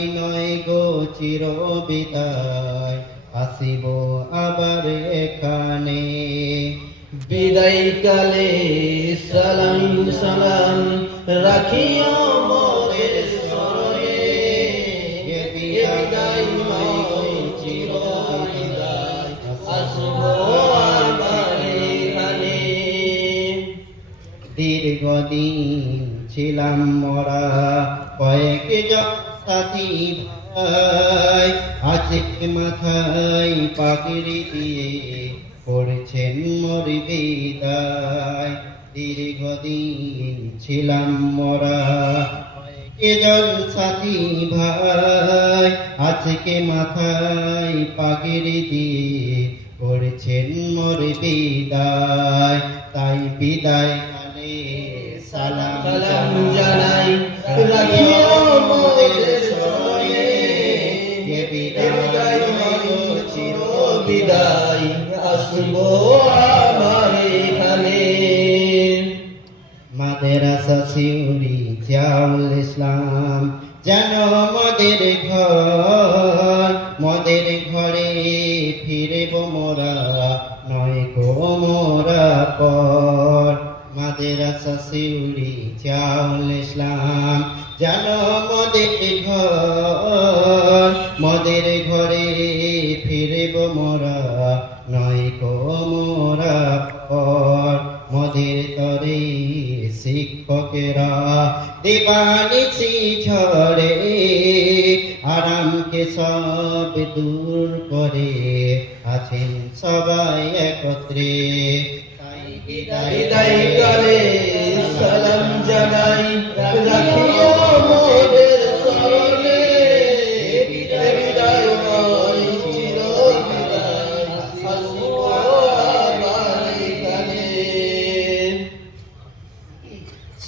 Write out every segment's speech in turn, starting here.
নয় গো চির বিদায় আসিব আবার এখানে। বিদায় কালে সালাম সালাম রাখিও মোদের স্মরণে। বিদায় নয় চির দীর্ঘদিন ছিলাম মরা, কয়েক সাথী ভাই আজকে মাথায় পাগড়ি দিয়ে পড়ছেন মোর বিদায়। দীর্ঘদিন ছিলাম মরা কয়েকজন সাথী ভাই আজকে মাথায় পাগড়ি দিয়ে করেছেন মোর বিদায়। তাই বিদায় কালে সালাম। বিদায় আসব আবার এখানে। মাদেরাসা শিউরি জিয়াউল ইসলাম, যেন মদের ঘর, মদের ঘরে ফিরব মোরা, নয় গো মোরা পর। মাদেরাসা শিউরি জিয়াউল ইসলাম, যেন মদের ঘর, মদের ঘরে ফিরব মোরা নয় মোরা পর। মদের তরে শিক্ষকেরা দেবানিসি ঝরে আরামকে সব দূর করে আছেন সবাই একত্রে। তাই বিদায় করে সালাম।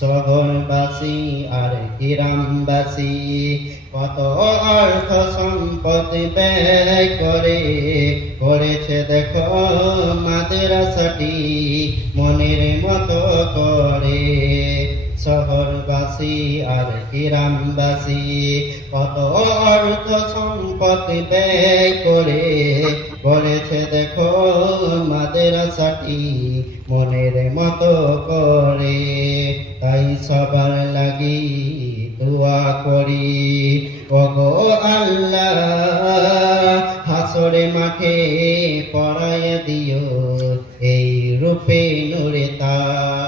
শহরবাসী আর গ্রামবাসী কত অর্থ সম্পদ ব্যয় করে করেছে দেখো মাদ্রাসাটি মনের মতো করে। শহরবাসী, আর গ্রামবাসী, কত অর্থ সম্পদ ব্যয় করে করেছে দেখো মাদ্রাসাটি মনের মতো করে। তাই সবার লাগি দোয়া করি। ওগো আল্লাহ, হাসরে মাঠে পড়ায় দিও, এই রূপে নুরে তার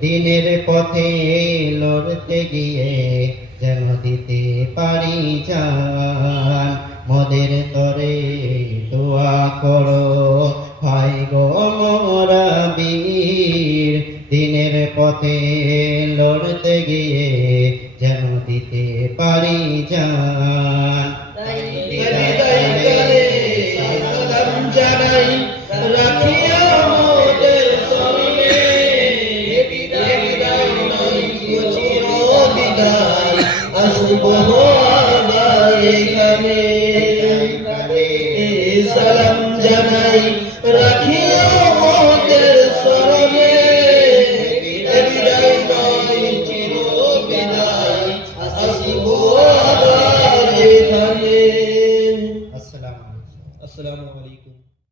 দিনের পথে লড়তে গিয়ে যেন দিতে পারি জান, মদের তরে দোয়া করো। ভাই গো বীর, দিনের পথে লড়তে গিয়ে যেন দিতে পারি জান। সালাম জানাই রাখিও মোদের স্মরণে বিদায় নয় চির বিদায় আসব আবার এখানে